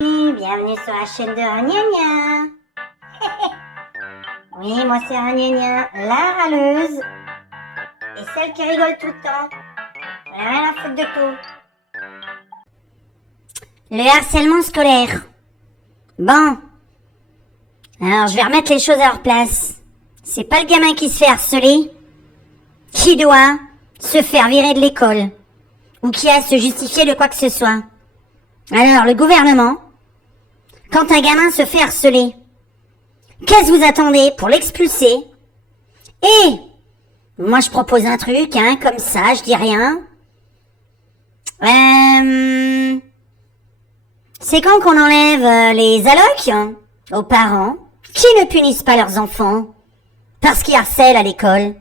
Bienvenue sur la chaîne de Ragnagna. Oui, moi c'est Ragnagna, la râleuse. Et celle qui rigole tout le temps. Elle a rien à foutre de tout. Le harcèlement scolaire. Bon. Alors je vais remettre les choses à leur place. C'est pas le gamin qui se fait harceler qui doit se faire virer de l'école. Ou qui a à se justifier de quoi que ce soit. Alors le gouvernement, quand un gamin se fait harceler, qu'est-ce que vous attendez pour l'expulser? Et moi je propose un truc, comme ça, je dis rien. C'est quand qu'on enlève les allocs aux parents qui ne punissent pas leurs enfants parce qu'ils harcèlent à l'école.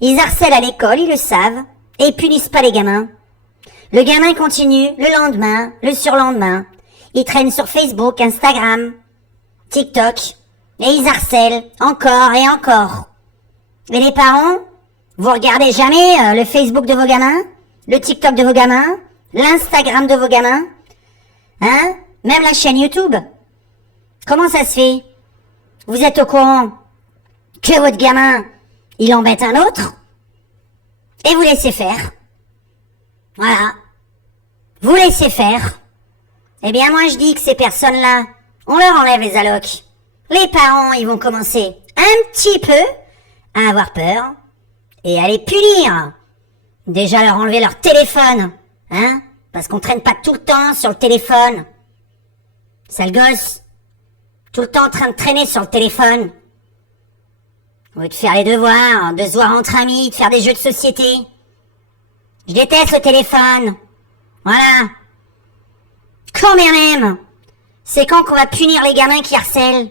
Ils harcèlent à l'école, ils le savent, et ils punissent pas les gamins. Le gamin continue le lendemain, le surlendemain. Ils traînent sur Facebook, Instagram, TikTok, et ils harcèlent encore et encore. Et les parents, vous regardez jamais le Facebook de vos gamins, le TikTok de vos gamins, l'Instagram de vos gamins, même la chaîne YouTube. Comment ça se fait? Vous êtes au courant que votre gamin, il embête un autre, et vous laissez faire. Voilà. Vous laissez faire. Eh bien, moi, je dis que ces personnes-là, on leur enlève les allocs. Les parents, ils vont commencer un petit peu à avoir peur et à les punir. Déjà leur enlever leur téléphone, parce qu'on traîne pas tout le temps sur le téléphone. Sale gosse. Tout le temps en train de traîner sur le téléphone. Au lieu de faire les devoirs, de se voir entre amis, de faire des jeux de société. Je déteste le téléphone. Voilà. Quand bien même, c'est quand qu'on va punir les gamins qui harcèlent.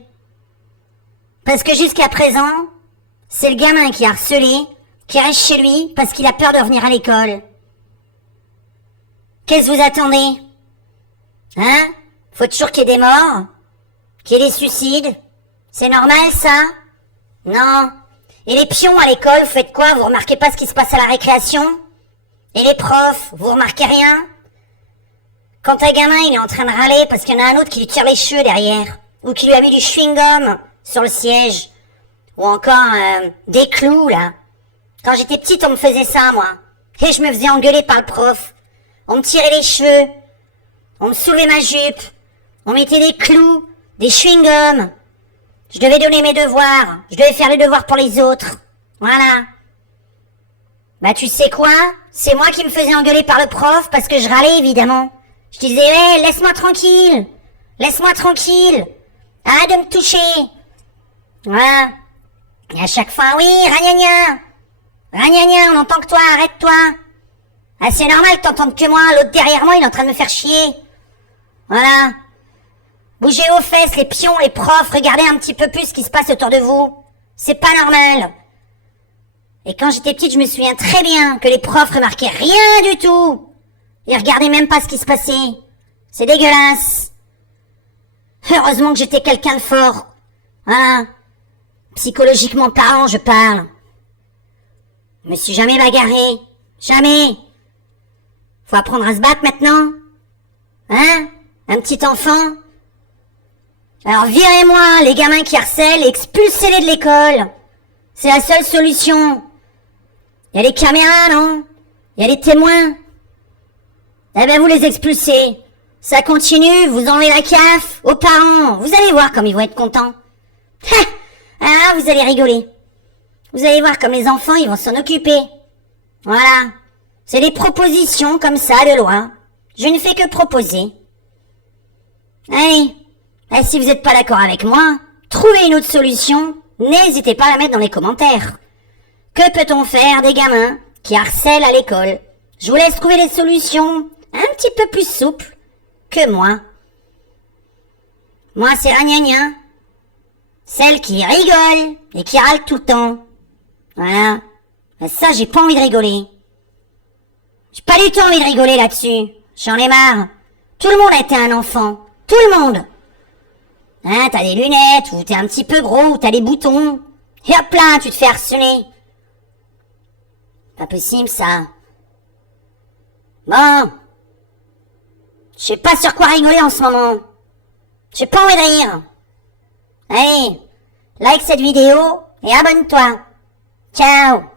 Parce que jusqu'à présent, c'est le gamin qui a harcelé, qui reste chez lui parce qu'il a peur de revenir à l'école. Qu'est-ce que vous attendez? Faut toujours qu'il y ait des morts, qu'il y ait des suicides. C'est normal ça? Non. Et les pions à l'école, vous faites quoi? Vous remarquez pas ce qui se passe à la récréation? Et les profs, vous remarquez rien? Quand un gamin il est en train de râler parce qu'il y en a un autre qui lui tire les cheveux derrière, ou qui lui a mis du chewing-gum sur le siège, ou encore des clous là. Quand j'étais petite, on me faisait ça moi, et je me faisais engueuler par le prof. On me tirait les cheveux, on me soulevait ma jupe, on mettait des clous, des chewing-gums. Je devais donner mes devoirs, je devais faire les devoirs pour les autres. Voilà. Bah tu sais quoi? C'est moi qui me faisais engueuler par le prof parce que je râlais évidemment. Je disais, hey, laisse-moi tranquille. Laisse-moi tranquille. Arrête de me toucher. Voilà. Et à chaque fois, oui, ragnagna. Ragnagna, on entend que toi, arrête-toi. Ah, c'est normal que t'entendes que moi. L'autre derrière moi, il est en train de me faire chier. Voilà. Bougez vos fesses, les pions, les profs. Regardez un petit peu plus ce qui se passe autour de vous. C'est pas normal. Et quand j'étais petite, je me souviens très bien que les profs remarquaient rien du tout. Ils regardaient même pas ce qui se passait. C'est dégueulasse. Heureusement que j'étais quelqu'un de fort. Voilà. Psychologiquement parlant, je parle. Je me suis jamais bagarré. Jamais. Faut apprendre à se battre maintenant. Un petit enfant. Alors virez-moi les gamins qui harcèlent et expulsez-les de l'école. C'est la seule solution. Il y a les caméras, non? Il y a les témoins. Eh ben vous les expulsez. Ça continue, vous enlevez la CAF aux parents. Vous allez voir comme ils vont être contents. Vous allez rigoler. Vous allez voir comme les enfants, ils vont s'en occuper. Voilà. C'est des propositions comme ça de loi. Je ne fais que proposer. Allez. Et si vous n'êtes pas d'accord avec moi, trouvez une autre solution. N'hésitez pas à la mettre dans les commentaires. Que peut-on faire des gamins qui harcèlent à l'école? Je vous laisse trouver des solutions un petit peu plus souples que moi. Moi, c'est Ragnagna. Celle qui rigole et qui râle tout le temps. Voilà. Mais ça, j'ai pas envie de rigoler. J'ai pas du tout envie de rigoler là-dessus. J'en ai marre. Tout le monde a été un enfant. Tout le monde. T'as des lunettes, ou t'es un petit peu gros, ou t'as des boutons. Et hop là, tu te fais harceler. Pas possible, ça. Bon. Je sais pas sur quoi rigoler en ce moment. J'ai pas envie de rire. Allez, like cette vidéo et abonne-toi. Ciao.